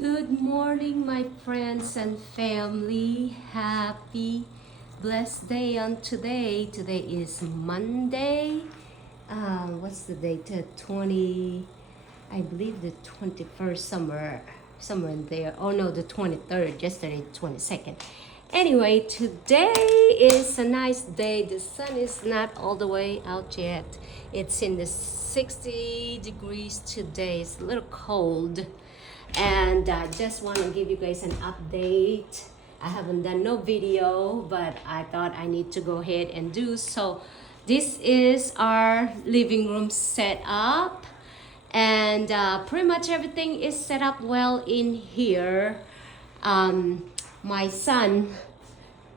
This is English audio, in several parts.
Good morning, my friends and family. Happy, blessed day on today. Today is Monday. What's the date? The 20, I believe the 21st, somewhere in there. Oh no, the 23rd. Yesterday, 22nd. Anyway, today is a nice day. The sun is not all the way out yet. It's in the 60 degrees today. It's a little cold, and I just want to give you guys an update. I haven't done no video, but I thought I need to go ahead and do so. This is our living room setup, and pretty much everything is set up well in here. My son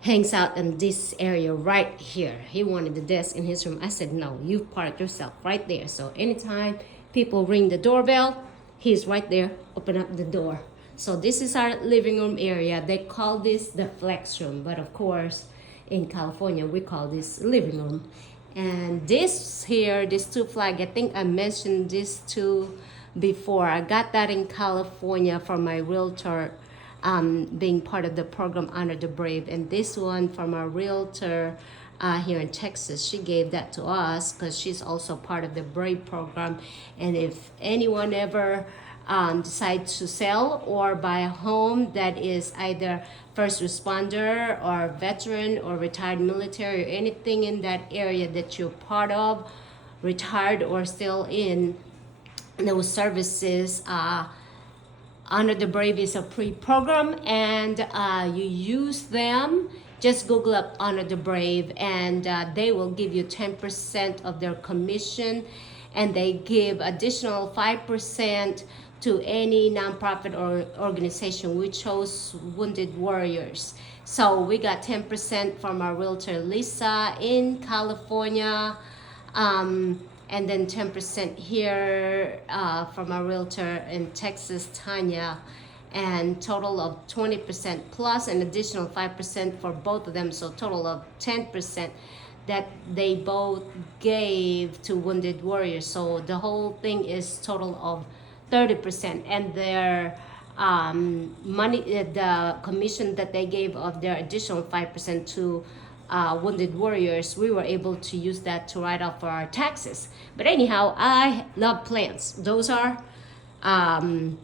hangs out in this area right here. He wanted the desk in his room. I said, no, you park yourself right there. So anytime people ring the doorbell, he's right there, open up the door. So this is our living room area. They call this the flex room, but of course, in California, we call this living room. And this here, this two flag, I think I mentioned this too before. I got that in California from my realtor, being part of the program Honor the Brave. And this one from our realtor here in Texas, she gave that to us because she's also part of the Brave program. And if anyone ever decides to sell or buy a home that is either first responder or veteran or retired military or anything in that area that you're part of, retired or still in those services, Honor the Brave is a pre-program, and you use them. Just Google up Honor the Brave, and they will give you 10% of their commission, and they give additional 5% to any nonprofit or organization. We chose Wounded Warriors. So we got 10% from our realtor Lisa in California. And then 10% here from our realtor in Texas, Tanya, and total of 20% plus an additional 5% for both of them, so total of 10% that they both gave to Wounded Warriors. So the whole thing is total of 30%, and their money, the commission that they gave of their additional 5% to Wounded Warriors, we were able to use that to write off for our taxes. But anyhow, I love plants. Those are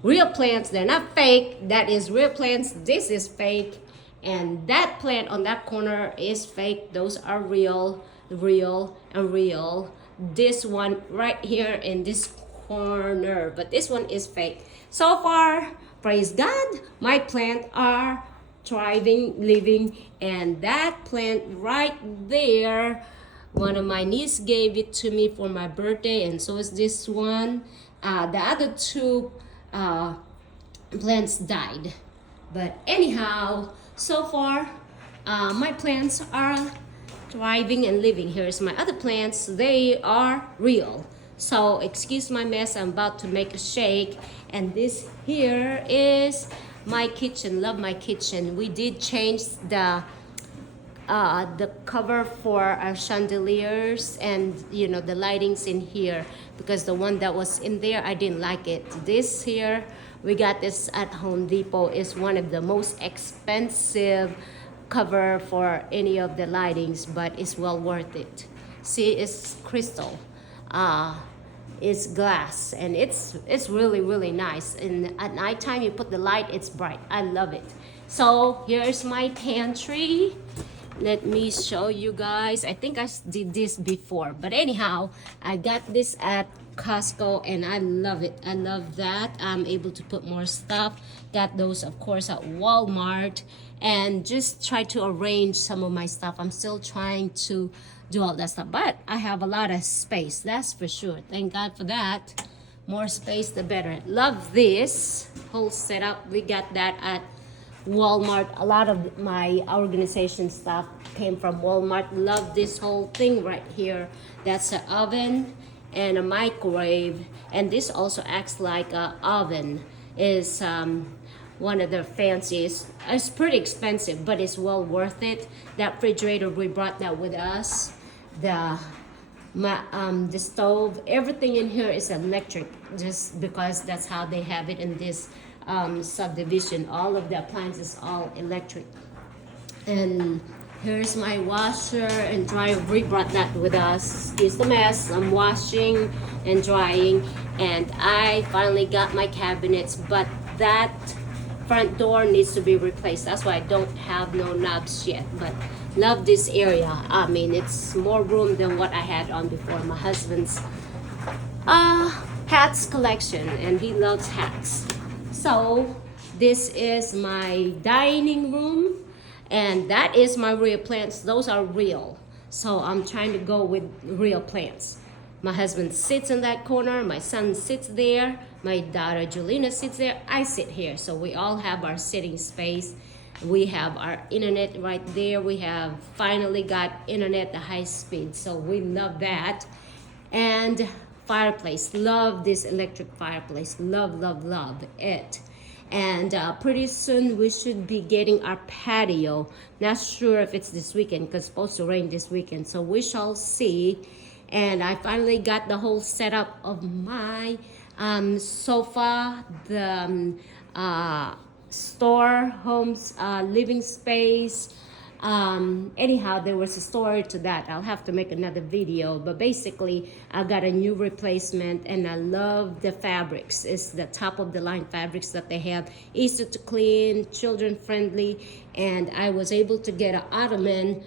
real plants. They're not fake. That is real plants. This is fake. And that plant on that corner is fake. Those are real, real, and real. This one right here in this corner, but this one is fake. So far, praise God, my plants are thriving, living. And that plant right there, one of my niece gave it to me for my birthday, and so is this one. The other two plants died, but anyhow, so far my plants are thriving and living. Here's my other plants. They are real. So excuse my mess, I'm about to make a shake. And this here is my kitchen. Love my kitchen. We did change the cover for our chandeliers, and you know, the lightings in here, because the one that was in there, I didn't like it. This here, we got this at Home Depot, is one of the most expensive cover for any of the lightings, but it's well worth it. See, it's crystal, it's glass, and it's really, really nice. And at nighttime you put the light, it's bright. I love it. So here's my pantry. Let me show you guys. I think I did this before, but anyhow, I got this at Costco and I love it. I love that I'm able to put more stuff. Got those, of course, at Walmart, and just try to arrange some of my stuff. I'm still trying to do all that stuff, but I have a lot of space, that's for sure. Thank God for that. More space, the better. Love this whole setup. We got that at Walmart. A lot of my organization stuff came from Walmart. Love this whole thing right here. That's an oven and a microwave, and this also acts like an oven. Is one of the fanciest. It's pretty expensive, but it's well worth it. That refrigerator, we brought that with us. The stove, everything in here is electric, just because that's how they have it in this subdivision. All of the appliances, all electric. And here's my washer and dryer. We brought that with us. Excuse the mess. I'm washing and drying, and I finally got my cabinets, but that front door needs to be replaced. That's why I don't have no knobs yet, but love this area. I mean, it's more room than what I had on before. My husband's hats collection, and he loves hats. So this is my dining room, and that is my real plants. Those are real, so I'm trying to go with real plants. My husband sits in that corner, my son sits there, my daughter Julina sits there, I sit here. So we all have our sitting space. We have our internet right there. We have finally got internet at high speed, so we love that. And fireplace, love this electric fireplace, love it. And pretty soon we should be getting our patio. Not sure if it's this weekend, because it's supposed to rain this weekend, so we shall see. And I finally got the whole setup of my sofa, the store, homes, living space. Anyhow, there was a story to that. I'll have to make another video, but basically I got a new replacement, and I love the fabrics. It's the top of the line fabrics that they have, easy to clean, children friendly, and I was able to get an ottoman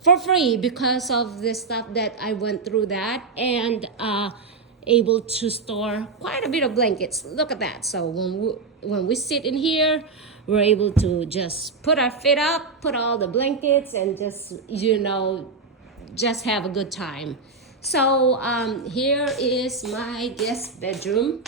for free because of the stuff that I went through that, and able to store quite a bit of blankets. Look at that. So when we sit in here, we're able to just put our feet up, put all the blankets, and just, you know, just have a good time. So here is my guest bedroom.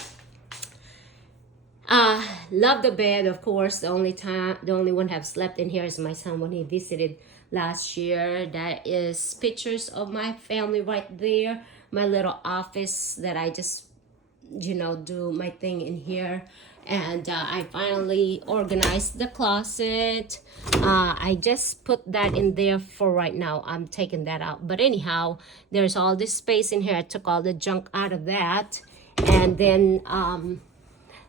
Love the bed, of course. The only one have slept in here is my son when he visited last year. That is pictures of my family right there. My little office that I just, you know, do my thing in here. And I finally organized the closet. I just put that in there for right now. I'm taking that out. But anyhow, there's all this space in here. I took all the junk out of that. And then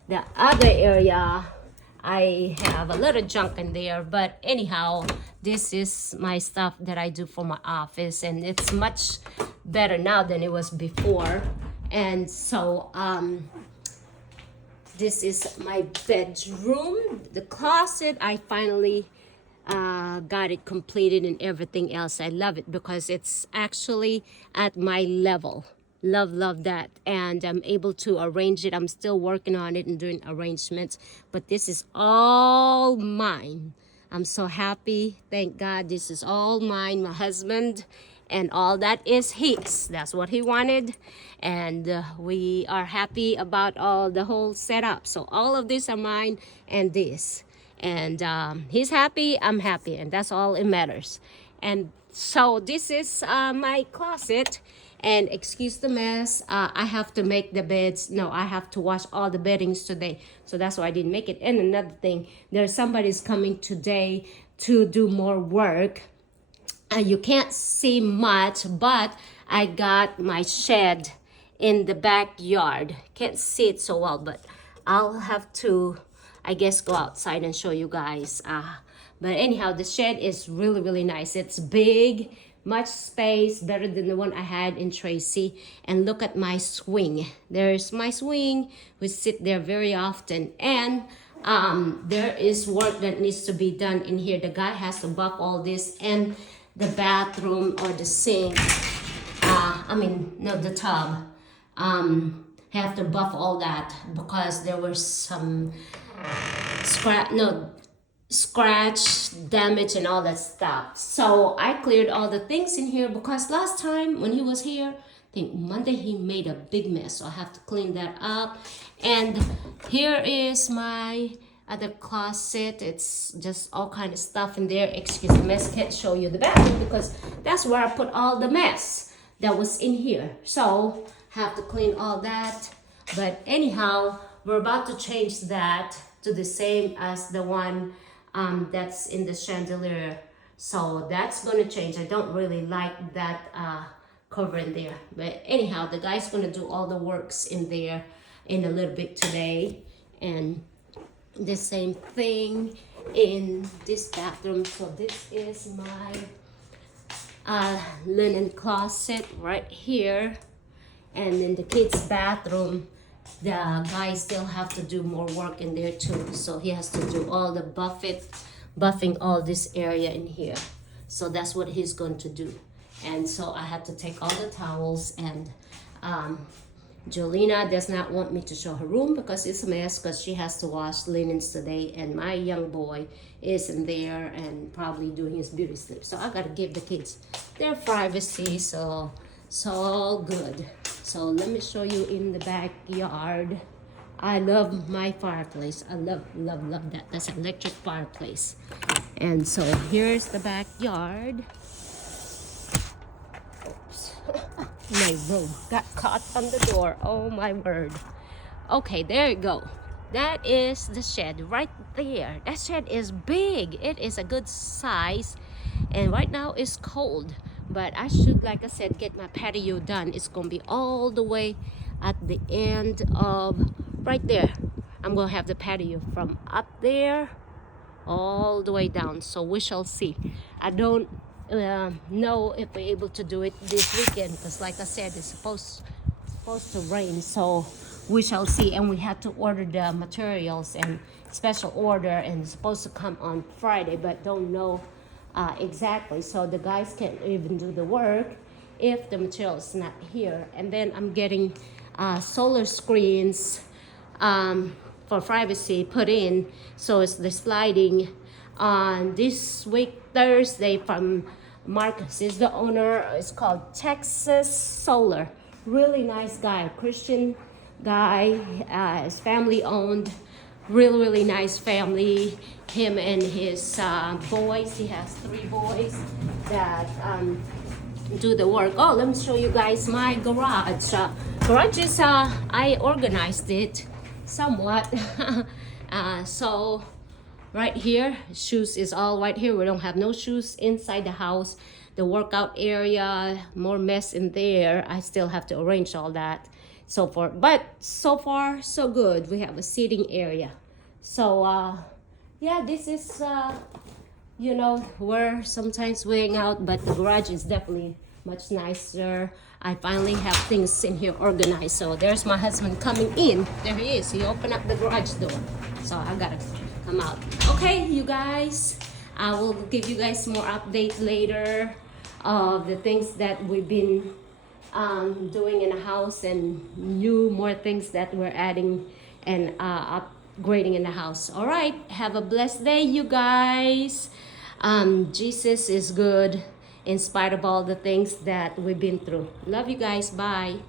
the other area, I have a little junk in there. But anyhow, this is my stuff that I do for my office. And it's much better now than it was before. And so this is my bedroom. The closet, I finally got it completed and everything else. I love it because it's actually at my level. Love that. And I'm able to arrange it. I'm still working on it and doing arrangements, but this is all mine. I'm so happy. Thank God this is all mine. My husband, and all that is his. That's what he wanted, and we are happy about all the whole setup. So all of these are mine, and this, and he's happy, I'm happy, and that's all it matters. And so this is my closet. And excuse the mess, I have to make the beds. No, I have to wash all the beddings today, so that's why I didn't make it. And another thing, there's somebody's coming today to do more work. You can't see much, but I got my shed in the backyard. Can't see it so well, but I'll have to, I guess, go outside and show you guys. But anyhow, the shed is really nice. It's big, much space, better than the one I had in Tracy. And look at my swing. There's my swing. We sit there very often. And there is work that needs to be done in here. The guy has to buff all this, and the bathroom or the sink, the tub, have to buff all that because there was some scratch, damage, and all that stuff. So I cleared all the things in here because last time when he was here, I think Monday, he made a big mess. So I have to clean that up. And here is my other closet. It's just all kind of stuff in there. Excuse the mess, can't show you the bathroom because that's where I put all the mess that was in here. So have to clean all that. But anyhow, we're about to change that to the same as the one that's in the chandelier. So that's going to change. I don't really like that cover in there. But anyhow, the guy's going to do all the works in there in a little bit today. And The same thing in this bathroom. So this is my linen closet right here. And in the kids' bathroom, the guy still have to do more work in there too. So he has to do all the buffing all this area in here. So that's what he's going to do. And so I had to take all the towels, and Jolina does not want me to show her room because it's a mess, because she has to wash linens today, and my young boy is in there and probably doing his beauty sleep. So I gotta give the kids their privacy, so all good. So let me show you in the backyard. I love my fireplace. I love that. That's an electric fireplace. And so here's the backyard. Oops. My robe got caught on the door. Oh my word. Okay, there you go. That is the shed right there. That shed is big. It is a good size. And right now it's cold. But I should, like I said, get my patio done. It's going to be all the way at the end of right there. I'm going to have the patio from up there all the way down. So we shall see. I don't know if we're able to do it this weekend, because like I said, it's supposed to rain. So we shall see. And we have to order the materials and special order, and it's supposed to come on Friday, but don't know exactly. So the guys can't even do the work if the material is not here. And then I'm getting solar screens for privacy put in. So it's the sliding on this week Thursday from Marcus is the owner. It's called Texas Solar. Really nice guy, Christian guy. His family owned. Really nice family. Him and his boys. He has 3 boys that do the work. Oh, let me show you guys my garage. Garage is I organized it somewhat. So right here, shoes is all right here. We don't have no shoes inside the house. The workout area, more mess in there. I still have to arrange all that. But so far so good. We have a seating area. So yeah, this is you know, where sometimes we hang out, but the garage is definitely much nicer. I finally have things in here organized. So there's my husband coming in. There he is. He opened up the garage door. So I gotta come out. Okay, you guys, I will give you guys more updates later of the things that we've been doing in the house, and more things that we're adding and upgrading in the house. All right, have a blessed day, you guys. Jesus is good in spite of all the things that we've been through. Love you guys. Bye.